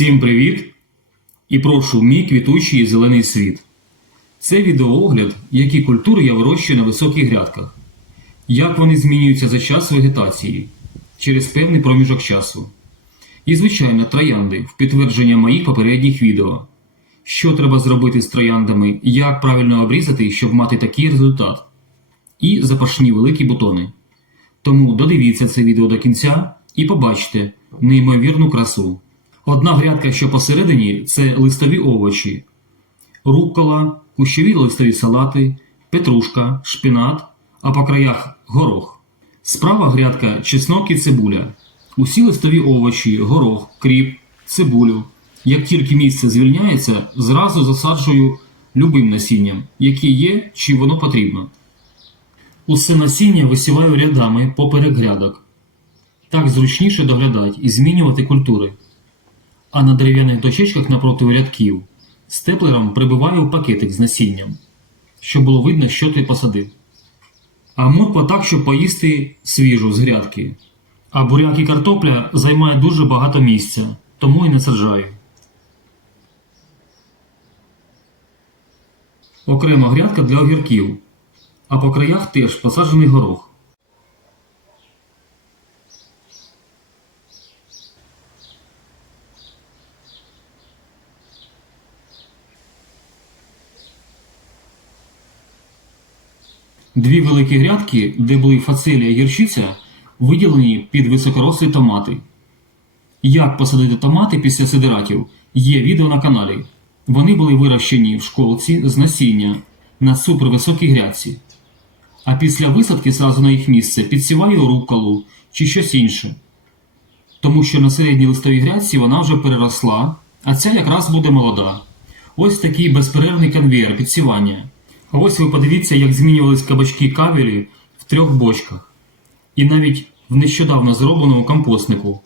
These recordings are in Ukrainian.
Всім привіт! І прошу мій квітучий зелений світ. Це відеоогляд, які культури я вирощую на високих грядках, як вони змінюються за час вегетації через певний проміжок часу. І, звичайно, троянди в підтвердження моїх попередніх відео. Що треба зробити з трояндами, як правильно обрізати, щоб мати такий результат. І запашні великі бутони. Тому додивіться це відео до кінця і побачите неймовірну красу. Одна грядка, що посередині, це листові овочі, руккола, кущові листові салати, петрушка, шпинат, а по краях горох. Справа грядка чеснок і цибуля. Усі листові овочі, горох, кріп, цибулю. Як тільки місце звільняється, зразу засаджую любим насінням, яке є чи воно потрібно. Усе насіння висіваю рядами поперек грядок. Так зручніше доглядати і змінювати культури. А на дерев'яних дощечках напроти рядків степлером прибиваю пакетик з насінням, щоб було видно, що ти посадив. А морква так, щоб поїсти свіжу з грядки. А буряк і картопля займає дуже багато місця, тому і не саджаю. Окрема грядка для огірків, а по краях теж посаджений горох. Дві великі грядки, де були фацелія гірчиця, виділені під високорослі томати. Як посадити томати після сидератів, є відео на каналі. Вони були вирощені в школці з насіння на супервисокій грядці. А після висадки зразу на їх місце підсіваю рукколу чи щось інше. Тому що на середній листовій грядці вона вже переросла, а ця якраз буде молода. Ось такий безперервний конвейер підсівання. Ось ви подивіться, як змінювались кабачки кавері в трьох бочках. І навіть в нещодавно зробленому компостнику.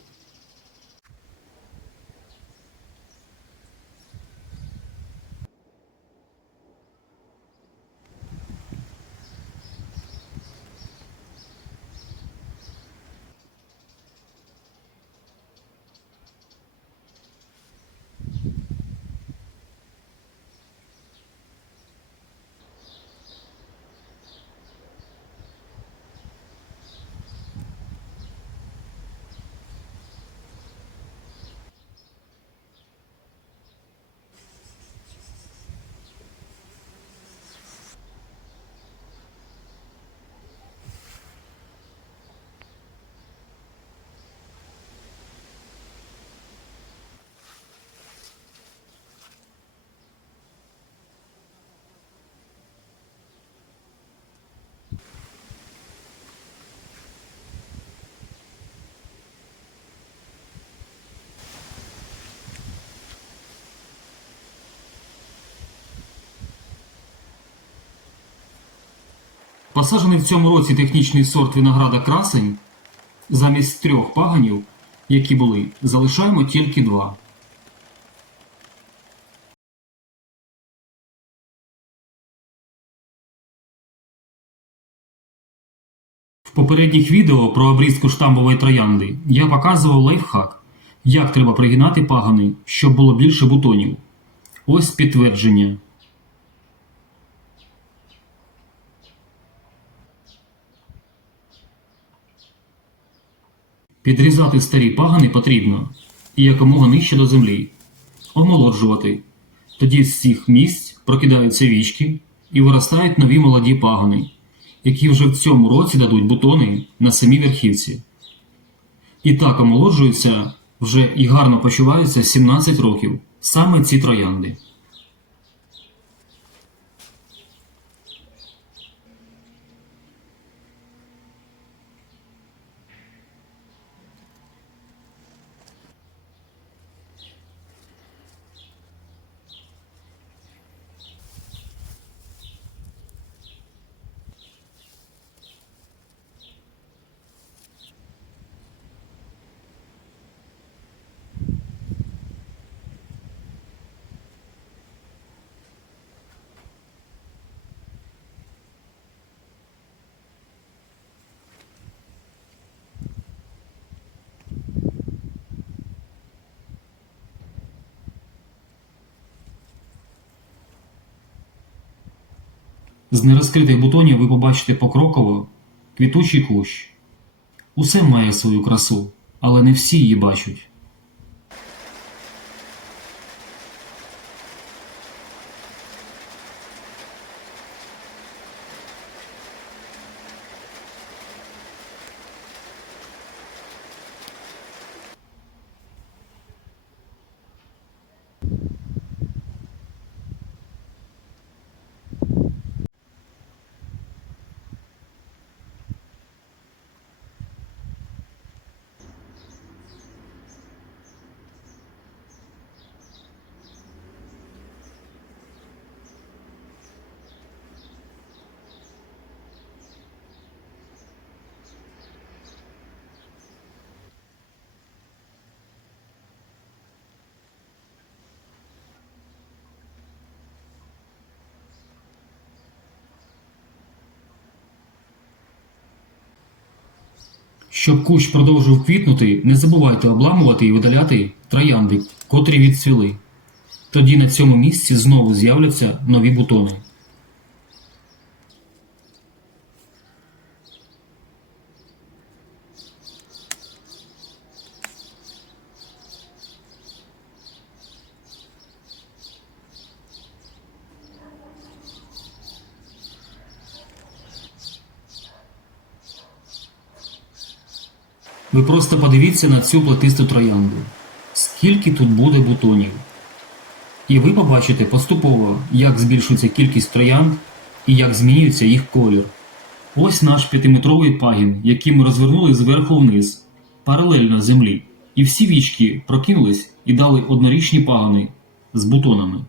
Посаджений в цьому році технічний сорт винограда красень, замість трьох паганів, які були, залишаємо тільки два. В попередніх відео про обрізку штамбової троянди я показував лайфхак, як треба пригинати пагани, щоб було більше бутонів. Ось підтвердження. Підрізати старі пагани потрібно і якомога нижче до землі, омолоджувати. Тоді з цих місць прокидаються вічки і виростають нові молоді пагани, які вже в цьому році дадуть бутони на самій верхівці. І так омолоджуються вже і гарно почуваються 17 років саме ці троянди. З нерозкритих бутонів ви побачите покроково квітучий кущ. Усе має свою красу, але не всі її бачать. Щоб кущ продовжив квітнути, не забувайте обламувати і видаляти троянди, котрі відцвіли. Тоді на цьому місці знову з'являться нові бутони. Ви просто подивіться на цю плетисту троянду. Скільки тут буде бутонів. І ви побачите поступово, як збільшується кількість троянд і як змінюється їх колір. Ось наш п'ятиметровий пагін, який ми розвернули зверху вниз, паралельно землі. І всі вічки прокинулись і дали однорічні пагони з бутонами.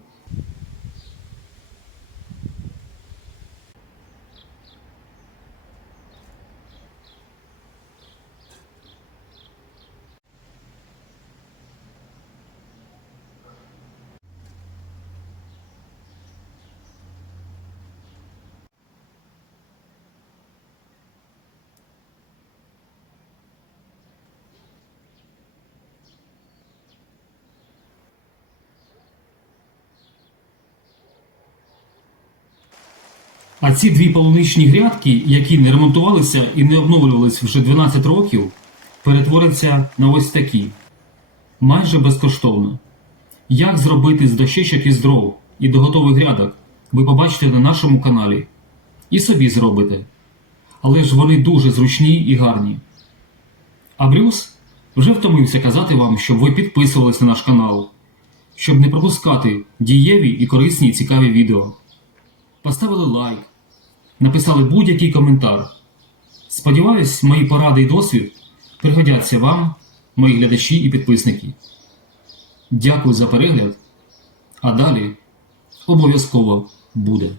А ці дві полуничні грядки, які не ремонтувалися і не обновлювалися вже 12 років, перетворяться на ось такі. Майже безкоштовно. Як зробити з дощечок із дров і до готових грядок, ви побачите на нашому каналі. І собі зробите. Але ж вони дуже зручні і гарні. А Брюс вже втомився казати вам, щоб ви підписувались на наш канал, щоб не пропускати дієві і корисні і цікаві відео поставили лайк, написали будь-який коментар. Сподіваюсь, мої поради і досвід пригодяться вам, мої глядачі і підписники. Дякую за перегляд, а далі обов'язково буде.